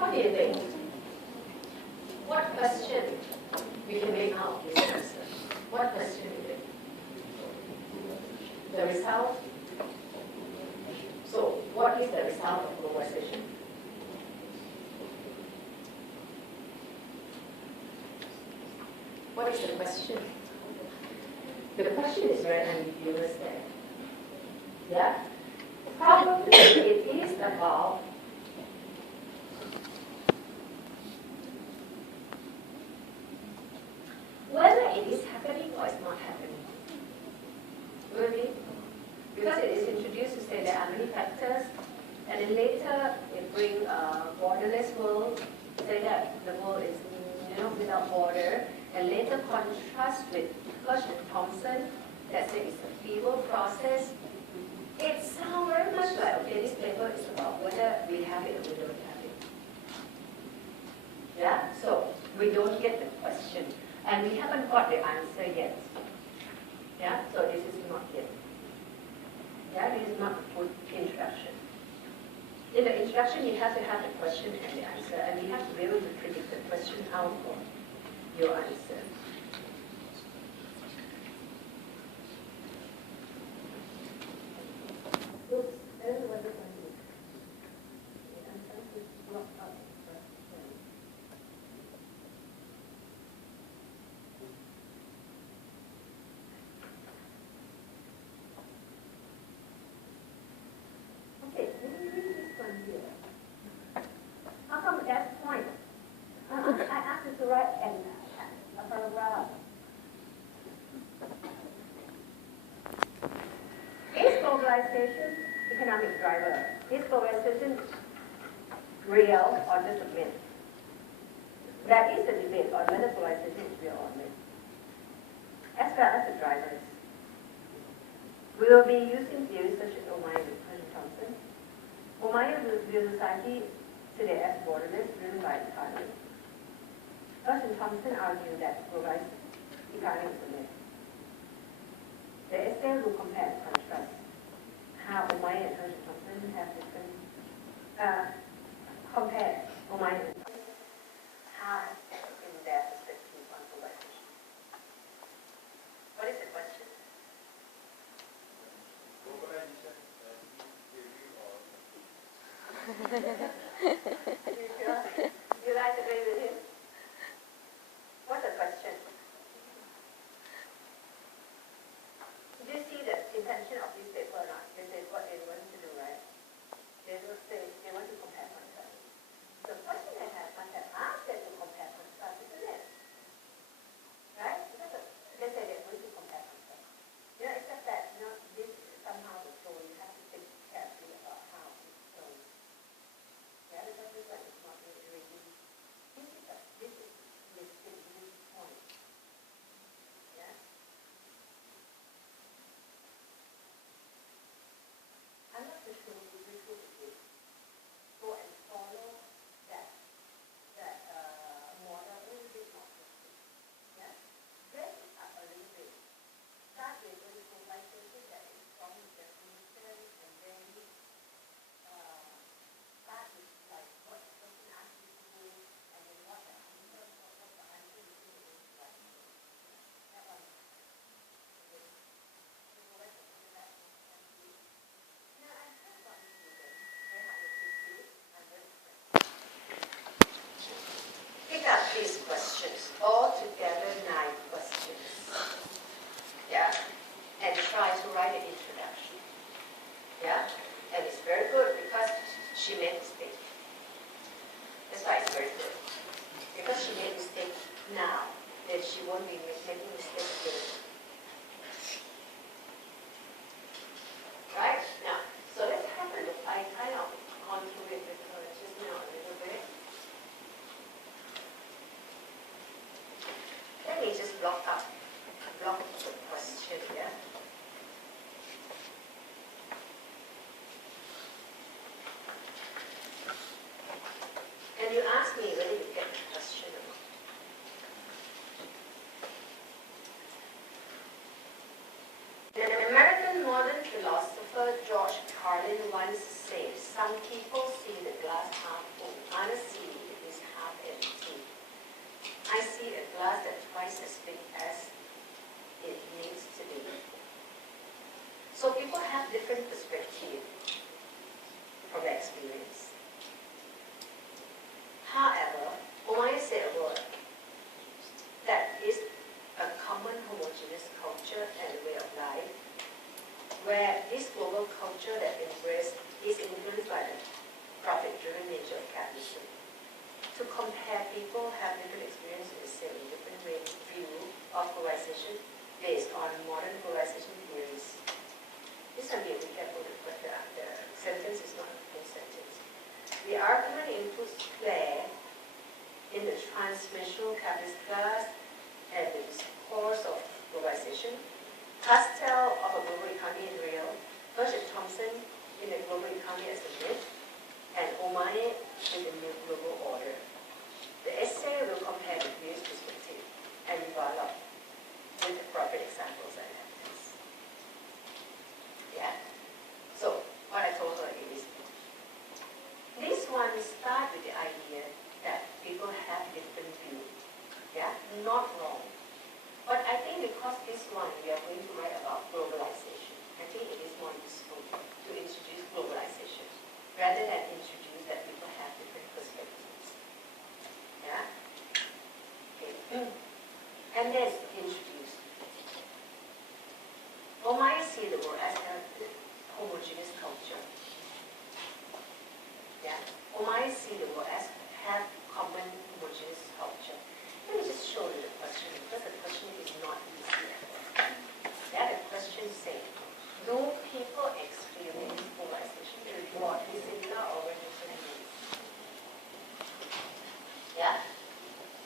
What do you think? What question we can make out this answer? What question do you think? The result? So, what is the result of globalization? What is the question? The question is very ambiguous there. Yeah? Probably it is about whether it is happening or it's not happening. Really? Because it is introduced to say there are many factors, and then later it brings a borderless world, say that the world is without border, and later contrast with Hirsch and Thompson that say it's a feeble process. It sounds very much like, okay, this paper is about whether we have it or we don't have it. Yeah? So we don't get the question. And we haven't got the answer yet. Yeah? So this is not yet. Yeah? This is not a full introduction. In the introduction, you have to have the question and the answer, and you have to be able to predict the question out of your answer. Oops, I don't know what this one is. I'm trying to block out. Okay, let me read this one here. How come that point? I asked you to write a paragraph. Is globalization economic driver? Is globalization real or just a myth? There is a debate on whether globalization is real or myth. As well as the drivers. We will be using theories such as O'Meara and Thompson. O'Meara views society today as borderless, driven by economy. Hirsch and Thompson argue that globalized economy is a myth. The essay will compare and contrast how O'Meara and Hirsch and Thompson have different, compare O'Meara and Thompson, how in their perspective on globalization. What is the question? Globalization You guys agree with him? What's the question? Do you see the intention of this paper or not? This is what they want to do, right? They will say they want to compare contrast. The question they have must have asked them to compare contrast, isn't it? Right? Because they say they're going to compare contrast. It's just that this somehow the show you have to think carefully about how it's shown. Yeah, because this one is not really people see the glass half full. Others see it is half empty. I see a glass that's twice as big as it needs to be. So people have different perspectives from their experience. However, Omaya said a word that is a common homogeneous culture and way of life, where this global culture that embraces is influenced by the profit-driven nature of capitalism. To compare, people have different experiences in different view of polarization based on modern polarization theories. This can be a recap of it, but the sentence is not a full sentence. The argument includes Clare in the transmissional capitalist class and the discourse of globalization, Castell of a global economy in real, Hirsch and Thompson in the global economy as a myth, and Omae in the new global order. The essay will compare the various perspectives and develop with appropriate examples and evidence. Yeah? So, what I told her is, this one starts with the idea that people have different views. Yeah? Not wrong. But I think because this one we are going to write about globalization, I think it is more useful to introduce globalization rather than introduce that people have different perspectives. Yeah? Okay. And then introduce. Omaya see the world as a homogeneous culture. Yeah? Omaya see the world as have common homogeneous culture. Let me just show you the question, because the question is not easy. Yeah, the question says, do people experience polarization broadly similar or different ways? Yeah?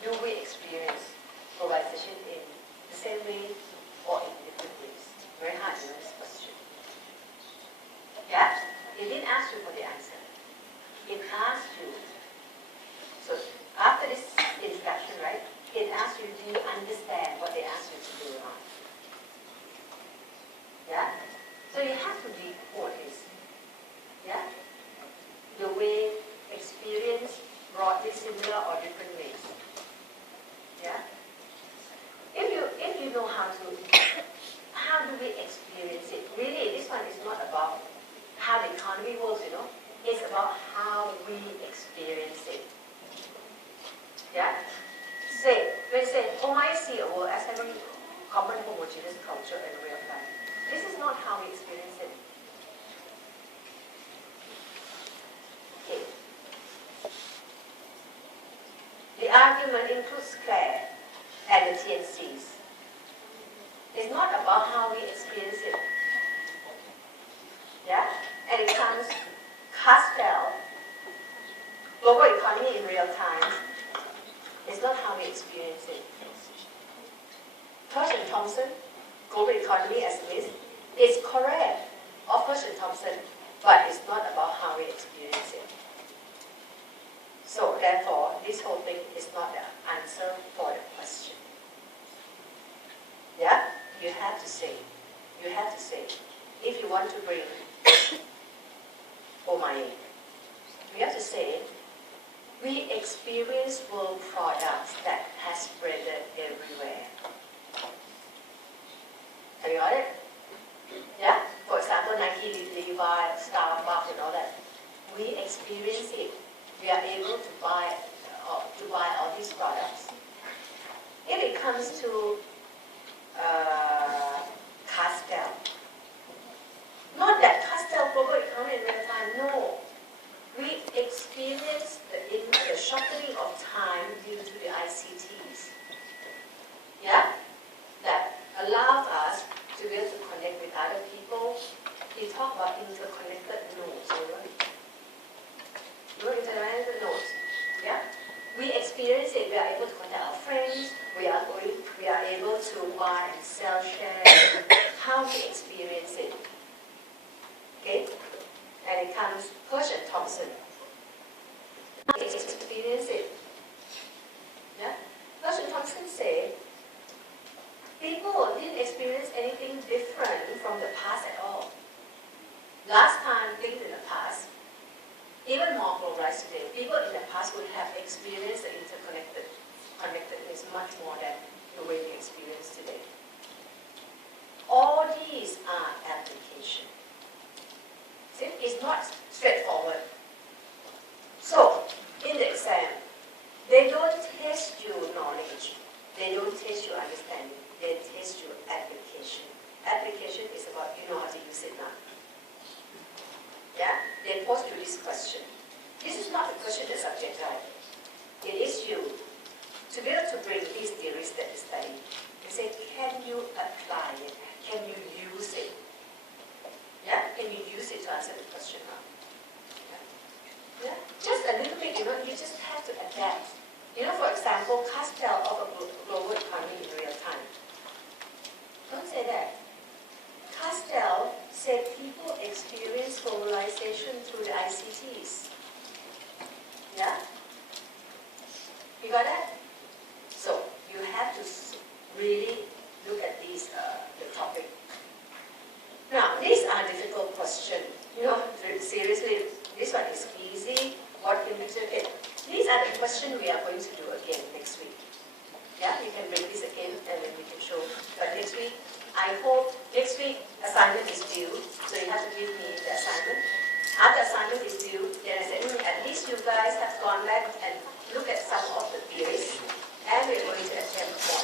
Do we experience polarization in the same way or in different ways? Very hard to know this question. Yeah? It didn't ask you for the answer. It asked you, so after this introduction, right, it asks you, do you understand what they asked you to do or not? Yeah? So you have to decode this. Yeah? The way experience broadly similar or different ways. Yeah? If you know how do we experience it? Really, this one is not about how the economy works, you know. It's about how we experience it. Yeah? When you say, I see a world as having common homogeneous culture and way of life. This is not how we experience it. Okay. The argument includes Clare and the TNCs. It's not about how we experience it. Yeah? And it comes Castell, global economy in real time. It's not how we experience it. Hirsch and Thompson, global economy as myth, is correct of Hirsch and Thompson, but it's not about how we experience it. So therefore, this whole thing is not the answer for the question. Yeah? You have to say, if you want to bring Omae, you have to say, we experience world products that has spread everywhere. Have you got it? Yeah? For example, Nike, Levi, Starbucks and all that. We experience it. We are able to buy all these products. If it comes to Castell, not that Castell global economy in real time, no. We experience the shortening of time due to the ICTs. Yeah? That allows us to be able to connect with other people. We talk about interconnected nodes, interconnected nodes. Yeah? We experience it, we are able to contact our friends, we are able to buy and sell shares. How we experience it. Okay? And it comes Hirsch and Thompson. Experience it. Yeah? Hirsch and Thompson say people didn't experience anything different from the past at all. Last time, things in the past, even more globalized today. People in the past would have experienced the connectedness much more than the way we experience today. All these are application. See, it's not straightforward. So, in the exam, they don't test your knowledge. They don't test your understanding. They test your application. Application is about you know how to use it now. Yeah? They pose you this question. This is not a question that's objective. It is you to be able to bring these theories that you study and say, can you apply it? Can you use it? Yeah? Can you use it to answer the question now? Yeah? Just a little bit, you just have to adapt. For example, Castell of a global economy in real time. Don't say that. Castell said people experience globalization through the ICTs. Yeah? You got that? So, you have to really look at these, the topic. Now, these are difficult questions. Seriously, this one is easy. What can we do? Okay. These are the questions we are going to do again next week. Yeah, you can bring this again and then we can show. But next week, I hope next week assignment is due, so you have to